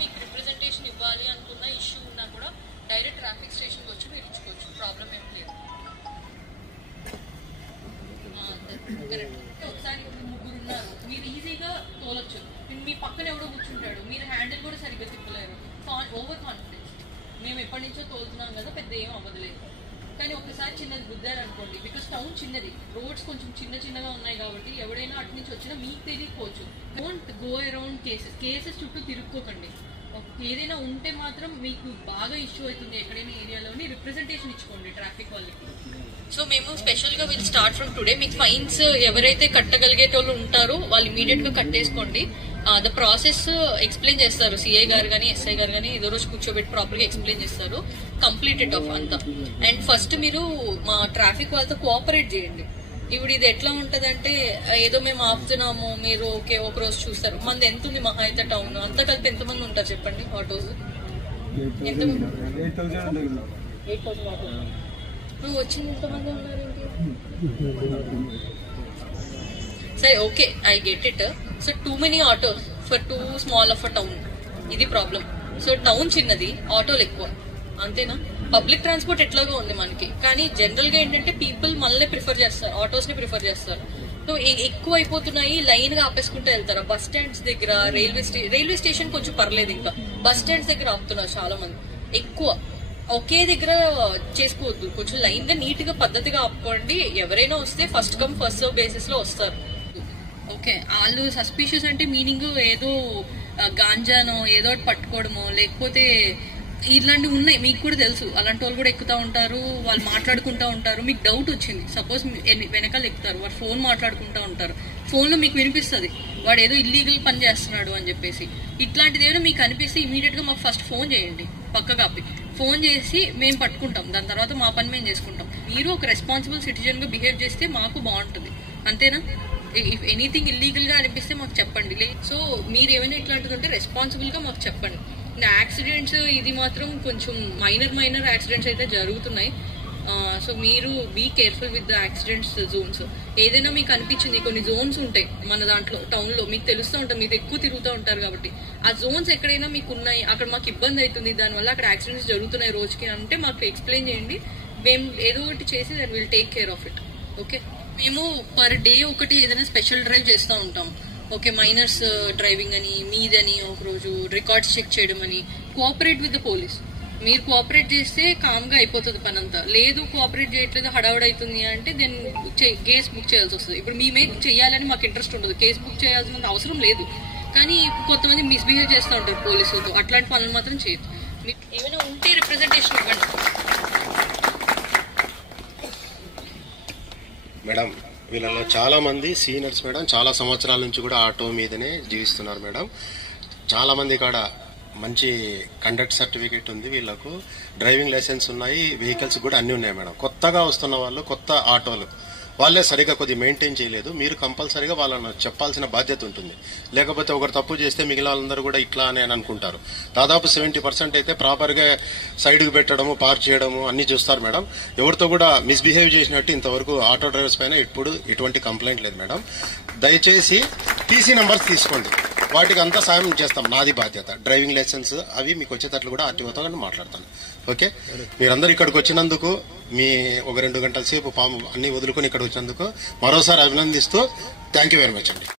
మీకు రిప్రజెంటేషన్ ఇవ్వాలి అనుకున్న ఇష్యూ ఉన్నా కూడా డైరెక్ట్ ట్రాఫిక్ స్టేషన్కి వచ్చి మీరు ఇచ్చుకోవచ్చు, ప్రాబ్లం ఏం లేదు. ఒకసారి ముగ్గురు ఉన్నారు, మీరు ఈజీగా తోలొచ్చు. మీ పక్కన ఎవడో కూర్చుంటాడు, మీరు హ్యాండిల్ కూడా సరిగ్గా తిప్పలేరు. Over confidence. మేము ఎప్పటి నుంచో తోలుతున్నాం కదా, పెద్ద ఏం అవ్వదులేదు. కానీ ఒకసారి చిన్నది గుద్దారు అనుకోండి, బికాస్ టౌన్ చిన్నది, రోడ్స్ కొంచెం చిన్నగా ఉన్నాయి కాబట్టి ఎవడైనా అటు నుంచి వచ్చినా మీకు తెలియకపోవచ్చు. డోంట్ గో అరౌండ్ కేసెస్ చుట్టూ తిరుక్కోకండి. ఏదైనా ఉంటే మాత్రం మీకు బాగా ఇష్యూ అవుతుంది ఎక్కడైనా ఏరియాలోని రిప్రజెంటేషన్ ఇచ్చుకోండి ట్రాఫిక్ వాళ్ళకి. సో మేము స్పెషల్ గా విల్ స్టార్ట్ ఫ్రమ్ టుడే. మీకు ఫైన్స్ ఎవరైతే కట్టగలిగేటోళ్ళు ఉంటారో వాళ్ళు ఇమీడియట్ గా కట్టేసుకోండి. ద ప్రాసెస్ ఎక్స్ప్లెయిన్ చేస్తారు సిఐ గారు కానీ ఎస్ఐ గారు కానీ, ఏదో రోజు కూర్చోబెట్టి ప్రాపర్ గా ఎక్స్ప్లెయిన్ చేస్తారు. కంప్లీట్ ఇట్ ఆఫ్ అంతా. అండ్ ఫస్ట్ మీరు మా ట్రాఫిక్ వాళ్ళతో కోఆపరేట్ చేయండి. ఇప్పుడు ఇది ఎట్లా ఉంటదంటే ఏదో మేము ఆపుతున్నాము, మీరు ఓకే ఒక రోజు చూస్తారు. మనది ఎంత ఉంది మహా అయితే టౌన్ అంతా కలిపి ఎంతమంది ఉంటారు చెప్పండి ఆటోస్? ఎంతమంది? 8,000 ఆటోస్. ఇప్పుడు వచ్చింది ఎంతమంది ఉన్నారు? సరే okay, I get it. So too many autos for two small of a town, ఇది ప్రాబ్లం. సో టౌన్ చిన్నది, ఆటోలు ఎక్కువ, అంతేనా? పబ్లిక్ ట్రాన్స్పోర్ట్ ఎట్లాగో ఉంది మనకి, కానీ జనరల్ గా ఏంటంటే పీపుల్ మనల్ని ప్రిఫర్ చేస్తారు, ఆటోస్ ని ప్రిఫర్ చేస్తారు. సో ఎక్కువ అయిపోతున్నాయి, లైన్ గా ఆపేసుకుంటూ వెళ్తారు. బస్ స్టాండ్స్ దగ్గర, రైల్వే స్టేషన్ కొంచెం పర్లేదు, ఇంకా బస్ స్టాండ్స్ దగ్గర ఆపుతున్నారు చాలా మంది. ఎక్కువ ఒకే దగ్గర చేసుకోవద్దు, కొంచెం లైన్ గా నీట్ గా పద్ధతిగా ఆపుకోండి. ఎవరైనా వస్తే first come first serve basis లో వస్తారు. ఓకే, వాళ్ళు సస్పీషియస్ అంటే మీనింగ్ ఏదో గాంజానో ఏదో పట్టుకోవడమో, లేకపోతే ఇట్లాంటివి ఉన్నాయి, మీకు కూడా తెలుసు. అలాంటి వాళ్ళు కూడా ఎక్కుతా ఉంటారు, వాళ్ళు మాట్లాడుకుంటా ఉంటారు. మీకు డౌట్ వచ్చింది, సపోజ్ వెనకాల ఎక్కుతారు, వాడు ఫోన్ మాట్లాడుకుంటా ఉంటారు. ఫోన్ లో మీకు వినిపిస్తుంది వాడు ఏదో ఇల్లీగల్ పని చేస్తున్నాడు అని చెప్పేసి. ఇట్లాంటిది ఏదో మీకు అనిపిస్తే ఇమీడియట్ గా మాకు ఫస్ట్ ఫోన్ చేయండి, పక్క కాపీ ఫోన్ చేసి మేము పట్టుకుంటాం. దాని తర్వాత మా పని మేము చేసుకుంటాం. మీరు ఒక రెస్పాన్సిబుల్ సిటిజన్ గా బిహేవ్ చేస్తే మాకు బాగుంటుంది, అంతేనా? ఇఫ్ ఎనీథింగ్ ఇల్లీగల్ గా అనిపిస్తే మాకు చెప్పండి. సో మీరు ఏమైనా ఇట్లాంటిది ఉంటే రెస్పాన్సిబుల్ గా మాకు చెప్పండి. యాక్సిడెంట్స్ ఇది మాత్రం కొంచెం మైనర్ యాక్సిడెంట్స్ అయితే జరుగుతున్నాయి. సో మీరు be careful with the accidents zones. ఏదైనా మీకు అనిపించింది, కొన్ని జోన్స్ ఉంటాయి మన దాంట్లో టౌన్ లో, మీకు తెలుస్తూ ఉంటాం, మీరు ఎక్కువ తిరుగుతూ ఉంటారు కాబట్టి. ఆ జోన్స్ ఎక్కడైనా మీకు ఉన్నాయి, అక్కడ మాకు ఇబ్బంది అవుతుంది, దానివల్ల అక్కడ యాక్సిడెంట్స్ జరుగుతున్నాయి రోజుకి అంటే మాకు ఎక్స్ప్లెయిన్ చేయండి. మేము ఏదో ఒకటి చేసి that will take care of it. Okay, మేము పర్ డే ఒకటి ఏదైనా స్పెషల్ డ్రైవ్ చేస్తూ ఉంటాం. ఓకే, మైనర్స్ డ్రైవింగ్ అని, మీదని ఒక రోజు రికార్డ్స్ చెక్ చేయడం అని. Cooperate with the police. మీరు కోఆపరేట్ చేస్తే కామ్ గా అయిపోతుంది పని అంతా. లేదు కోఆపరేట్ చేయట్లేదు, హడావుడి అవుతుంది అంటే దెన్ కేసు బుక్ చేయాల్సి వస్తుంది. ఇప్పుడు మేమే చెయ్యాలని మాకు ఇంట్రెస్ట్ ఉండదు, కేసు బుక్ చేయాల్సిన అవసరం లేదు. కానీ కొంతమంది మిస్బిహేవ్ చేస్తూ ఉంటారు పోలీసులతో, అట్లాంటి పనులు మాత్రం చేయదు. మీకు ఏమైనా ఉంటే రిప్రజెంటేషన్ ఇవ్వండి. మేడం, వీళ్ళలో చాలా మంది సీనియర్స్ మేడం, చాలా సంవత్సరాల నుంచి కూడా ఆటో మీదనే జీవిస్తున్నారు మేడం. చాలా మంది కాడ మంచి కండక్ట్ సర్టిఫికేట్ ఉంది, వీళ్ళకు డ్రైవింగ్ లైసెన్స్ ఉన్నాయి, వెహికల్స్ కూడా అన్ని ఉన్నాయి మేడం. కొత్తగా వస్తున్న వాళ్ళు, కొత్త ఆటోలు వాళ్ళే సరిగా కొద్దిగా మెయింటైన్ చేయలేదు. మీరు కంపల్సరీగా వాళ్ళను చెప్పాల్సిన బాధ్యత ఉంటుంది. లేకపోతే ఒకరు తప్పు చేస్తే మిగిలిన వాళ్ళందరూ కూడా ఇట్లా అని అనుకుంటారు. దాదాపు 70% అయితే ప్రాపర్ గా సైడ్కి పెట్టడము, పార్క్ చేయడము అన్ని చూస్తారు మేడం. ఎవరితో కూడా మిస్బిహేవ్ చేసినట్టు ఇంతవరకు ఆటో డ్రైవర్స్ పైన ఇప్పుడు ఎటువంటి కంప్లైంట్ లేదు మేడం. దయచేసి టీసీ నంబర్స్ తీసుకోండి, వాటికి అంతా సాయం చేస్తాం. నాది బాధ్యత. డ్రైవింగ్ లైసెన్స్ అవి మీకు వచ్చేటట్లు కూడా ఆర్టీఓతో మాట్లాడతాను. ఓకే, మీరందరూ ఇక్కడికి వచ్చినందుకు, మీ ఒక 2 గంటల సేపు అన్ని వదులుకొని ఇక్కడికి వచ్చినందుకు మరోసారి అభినందిస్తూ థ్యాంక్ యూ వెరీ మచ్ అండి.